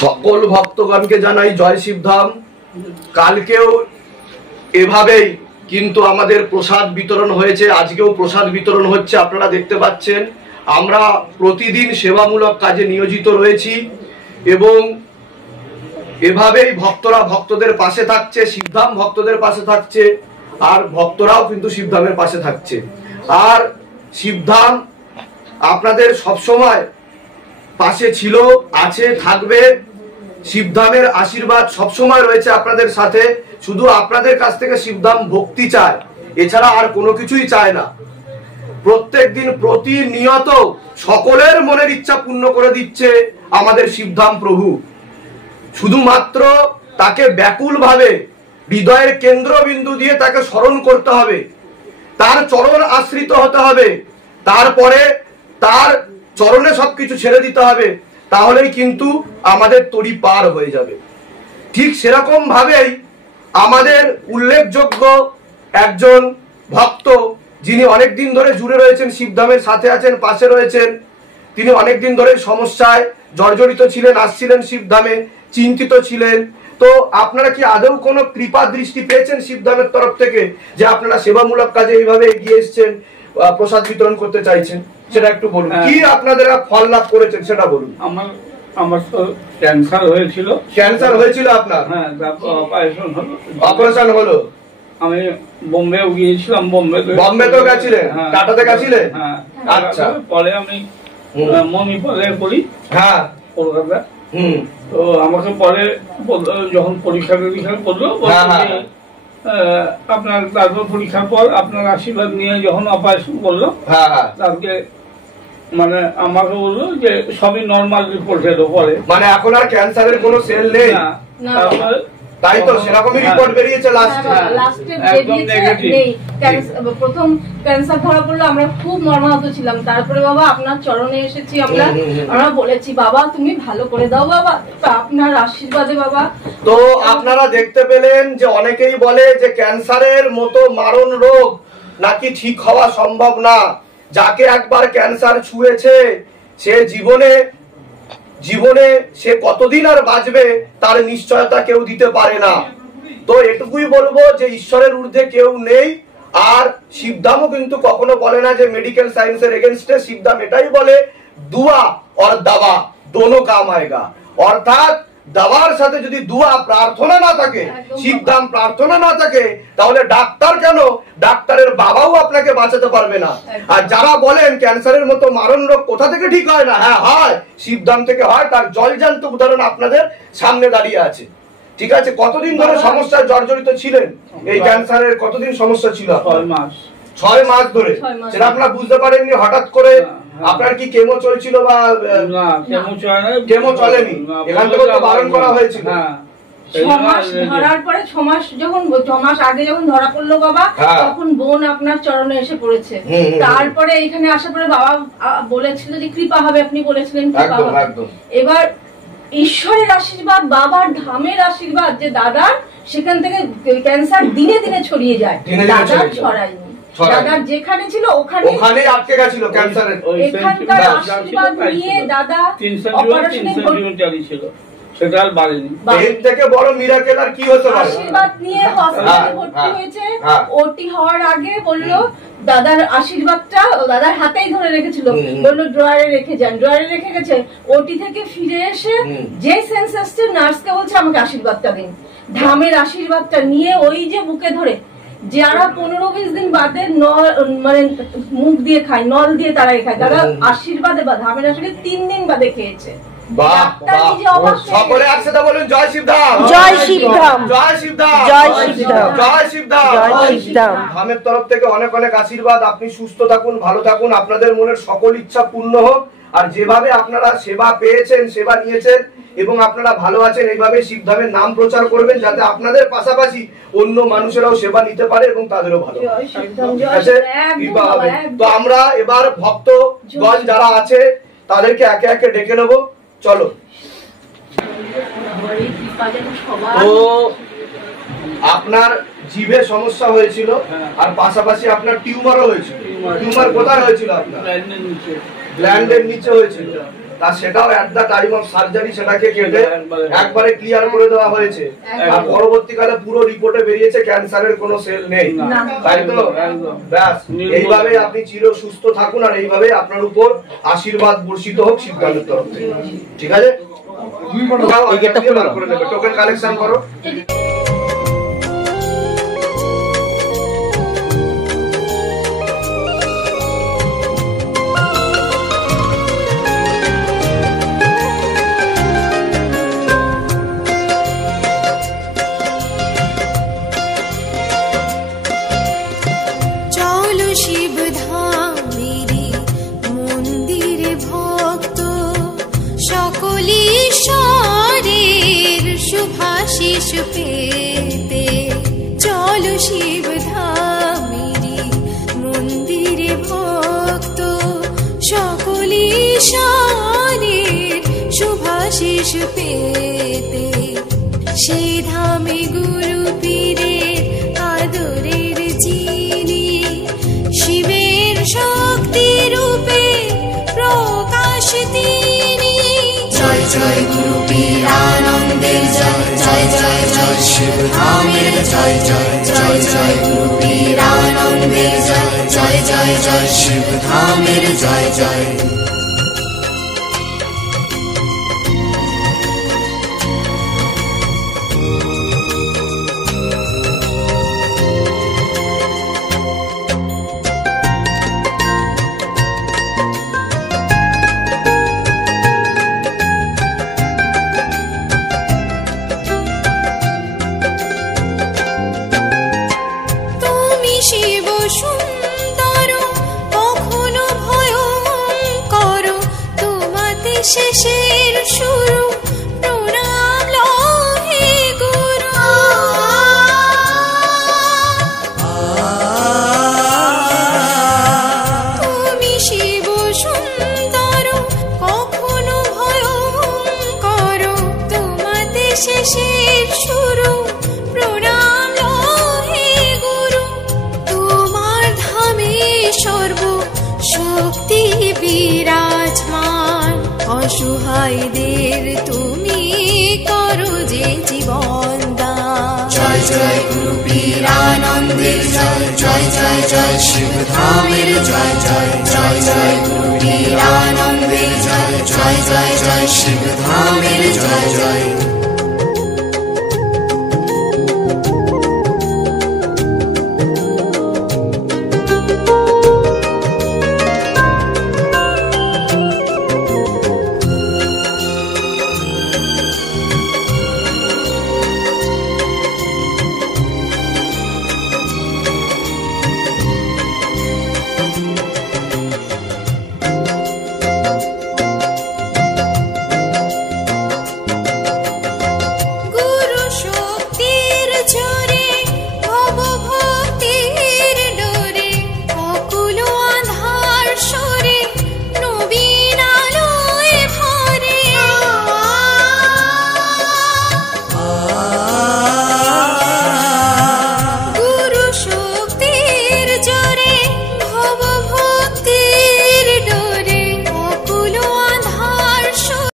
সকল ভক্তগণকে জানাই জয় শিবধাম। কালকেও এভাবেই কিন্তু আমাদের প্রসাদ বিতরণ হয়েছে, আজকেও প্রসাদ বিতরণ হচ্ছে, আপনারা দেখতে পাচ্ছেন। আমরা প্রতিদিন সেবামূলক কাজে নিয়োজিত রয়েছি এবং এভাবেই ভক্তরা ভক্তদের পাশে থাকছে, শিবধাম ভক্তদের পাশে থাকছে, আর ভক্তরাও কিন্তু শিবধামের পাশে থাকছে। আর শিবধাম আপনাদের সবসময় পাশে ছিল, আছে, থাকবে। শিবধামের আশীর্বাদ সবসময় রয়েছে আপনাদের সাথে। শুধু আপনাদের কাছ থেকে শিবধাম ভক্তি চায়, এছাড়া আর কোনো কিছুই চায় না। প্রত্যেক দিন প্রতিনিয়ত সকলের মনের ইচ্ছা পূর্ণ করে দিচ্ছে আমাদের শিবধাম প্রভু। শুধুমাত্র তাকে ব্যাকুলভাবে হৃদয়ের কেন্দ্রবিন্দু দিয়ে তাকে স্মরণ করতে হবে, তার চরণ আশ্রিত হতে হবে, তারপরে তার চরণে সবকিছু ছেড়ে দিতে হবে, তাহলেই কিন্তু আমাদের তরি পার হয়ে যাবে। ঠিক সেরকম ভাবেই আমাদের উল্লেখযোগ্য একজন ভক্ত, যিনি অনেকদিন ধরে জুড়ে রয়েছেন, শিবধামের সাথে আছেন, পাশে রয়েছেন, তিনি অনেকদিন ধরে সমস্যায় জর্জরিত ছিলেন, আসছিলেন শিবধামে, চিন্তিত ছিলেন। তো আপনারা কি আদৌ কোনো কৃপা দৃষ্টি পেয়েছেন শিবধামের তরফ থেকে, যে আপনারা সেবামূলক কাজে এইভাবে এগিয়ে এসছেন, প্রসাদ বিতরণ করতে চাইছেন? সেটা একটু বলুন। কি আপনাদের ফল লাভ করেছেন সেটা বলুন। আমার তো ক্যান্সার হয়েছিল। ক্যান্সার হয়েছিল আপনার? হ্যাঁ, অপারেশন হলো। অপারেশন হলো। আমি বোম্বেও গিয়েছিলাম। বোম্বেতেও গেছিলেন? টাটাতে গেছিলেন? হ্যাঁ। আচ্ছা। পরে আমি মণিপুরে পড়ি। হ্যাঁ, কলকাতা। তো আমাকে পরে যখন পরীক্ষা করলো, আপনার তারপর পরীক্ষার পর আপনার আশীর্বাদ নিয়ে যখন অপারেশন করলো, তাকে মানে আমাকে বললো যে সবই নর্মাল রিপোর্ট এলো। পরে মানে এখন আর ক্যান্সারের কোনো সেল নেই, তাই তো? সেরকমই রিপোর্ট বেরিয়েছে লাস্টে একদম নেগেটিভ। প্রথম ক্যান্সার ধরা পড়লো, আমরা খুব মর্মাহত ছিলাম। তারপরে বাবা আপনার চরণে এসেছি, আমরা বলেছি বাবা তুমি ভালো করে দাও বাবা, আপনার আশীর্বাদে বাবা। তো আপনারা দেখতে পেলেন যে অনেকেই বলে যে ক্যান্সারের মতো মারণ রোগ নাকি ঠিক হওয়া সম্ভব না। যাকে একবার ক্যান্সার ছুঁয়েছে সে জীবনে সে কতদিন আর বাঁচবে তার নিশ্চয়তা কেউ দিতে পারে না। তো এটুকুই বলবো যে ঈশ্বরের ঊর্ধ্বে কেউ নেই। আর শিবধামও কিন্তু কখনো বলে না যে মেডিকেল সায়েন্সের এগেনস্টে। শিবধাম এটাই বলে দুয়া আর দাওয়া দোনো কাম আয়েগা। অর্থাৎ দাওয়ার সাথে যদি দুয়া প্রার্থনা না থাকে, শিবধাম প্রার্থনা না থাকে, তাহলে ডাক্তার কেন, ডাক্তারের বাবাও আপনাকে বাঁচাতে পারবে না। আর যারা বলেন ক্যান্সারের মতো মারণ রোগ কোথা থেকে ঠিক হয় না, হ্যাঁ হয়, শিবধাম থেকে হয়। তার জলজান্ত উদাহরণ আপনাদের সামনে দাঁড়িয়ে আছে। ঠিক আছে, কতদিন ধরে সমস্যায় জর্জরিত ছিলেন? এই ক্যান্সারের কতদিন সমস্যা ছিল? 6 মাস। 6 মাস ধরে। সেটা আপনারা বুঝতে পারেননি হঠাৎ করে? আপনার কি কেমো চলছিল? বা না, কেমো চলেনি, এখান থেকে তো বারণ করা হয়েছিল। 6 মাস ধরার পরে 6 মাস আগে যখন ধরা পড়লো বাবা, তখন বোন আপনার চরণে এসে পড়েছে। তারপরে এখানে আসার পরে বাবা বলেছিল যে কৃপা হবে, আপনি বলেছিলেন কৃপা হবে। এবার ঈশ্বরের আশীর্বাদ, বাবার ধামের আশীর্বাদ, যে দাদার সেখান থেকে ক্যান্সার দিনে দিনে ছড়িয়ে যায়, দাদার ছড়ায়নি। দাদার যেখানে ছিল ওখানে আটকে গেছিল ক্যান্সারের। এখানকার আশীর্বাদ নিয়ে দাদা অপারেশনে ছিল, সেটা আর বাড়েনি। এর থেকে বড় মিরাকেল আর কি হতে পারে? আশীর্বাদ নিয়ে হসপিটালে ভর্তি হয়েছে। ওটি হওয়ার আগে বললো দাদার আশীর্বাদটা দাদার হাতেই ধরে রেখেছিল, বললো ড্রয়ারে রেখে যান, ড্রয়ারে রেখে গেছে। ওটি থেকে ফিরে এসে যে সেন্স আসছে, নার্সকে বলছে আমাকে আশীর্বাদটা দিন, ধামের আশীর্বাদটা নিয়ে ওই যে বুকে ধরে। যারা 15-20 দিন বাদে মানে মুখ দিয়ে খায়, নল দিয়ে তারাই খায়, তারা আশীর্বাদে বা ধামের আশীর্বাদে 3 দিন বাদে খেয়েছে। সকলে একসাথে বলুন জয় শিবধাম, জয় শিবধাম, জয় শিবধাম, জয় শিবধাম, জয় শিবধাম, জয় শিবধাম। ধামের তরফ থেকে অনেক অনেক আশীর্বাদ। আপনি সুস্থ থাকুন, ভালো থাকুন, আপনাদের মনের সকল ইচ্ছা পূর্ণ হোক। আর যেভাবে আপনারা সেবা পেয়েছেন, সেবা নিয়েছেন এবং আপনারা ভালো আছেন, এইভাবে শিবধামের নাম প্রচার করবেন, যাতে আপনাদের পাশাপাশি অন্য মানুষেরাও সেবা নিতে পারে এবং তাদেরও ভালো আছে। তো আমরা এবার ভক্তগণ যারা আছে তাদেরকে একে একে ডেকে নেবো। চলো। তো আপনার জিভে সমস্যা হয়েছিল, আর পাশাপাশি আপনার টিউমারও হয়েছিল। টিউমার কোথায় হয়েছিল? আপনার গ্ল্যান্ডের নিচে হয়েছিল। তা সেটাও at the time of surgery সেটাকে কেটে একবারে ক্লিয়ার করে দেওয়া হয়েছে, আর পরবর্তীকালে পুরো রিপোর্টে বেরিয়েছে ক্যান্সারের কোনো সেল নেই, তাই তো? ব্যাস, এইভাবে আপনি চির সুস্থ থাকুন, আর এইভাবে আপনার উপর আশীর্বাদ বর্ষিত হোক সিদ্ধান্তের তরফ থেকে, ঠিক আছে? টোকেন কালেকশন করো। পেতে চলো শিব ধামেরি মন্দিরে ভক্ত সকলি ঈশ্বরের শুভাশিস পেতে, সে ধামে গুরু পীরের আদরের চিনি শিবের শক্তি রূপে প্রকাশ তিনি। জয় জয় গুরু পীর আনন্দের জয়, জয় জয় জয় শিব ধামের জয়, জয় জয় জয় গুরু পীর আনন্দের জয়, জয় জয় জয় শিব ধামের জয় জয়। শিব সুন্দর কখনো ভয়ঙ্কর, তোমাতে শেষের শুরু প্রণাম লহে গুরু। তুমি শিব সুন্দর কখনো ভয়ঙ্কর, তোমাতে শেষের শুরু প্রণাম লহে গুরু। সর্ব শক্তি বিরাজমান, অসহায়দের তুমি করো যে জীবন দান। জয় জয় গুরু পীর আনন্দের জয়, জয় জয় জয় শিব ধামের জয়, জয় জয় জয় গুরু পীর আনন্দের জয়, জয় জয় জয় শিব ধামের জয় জয়।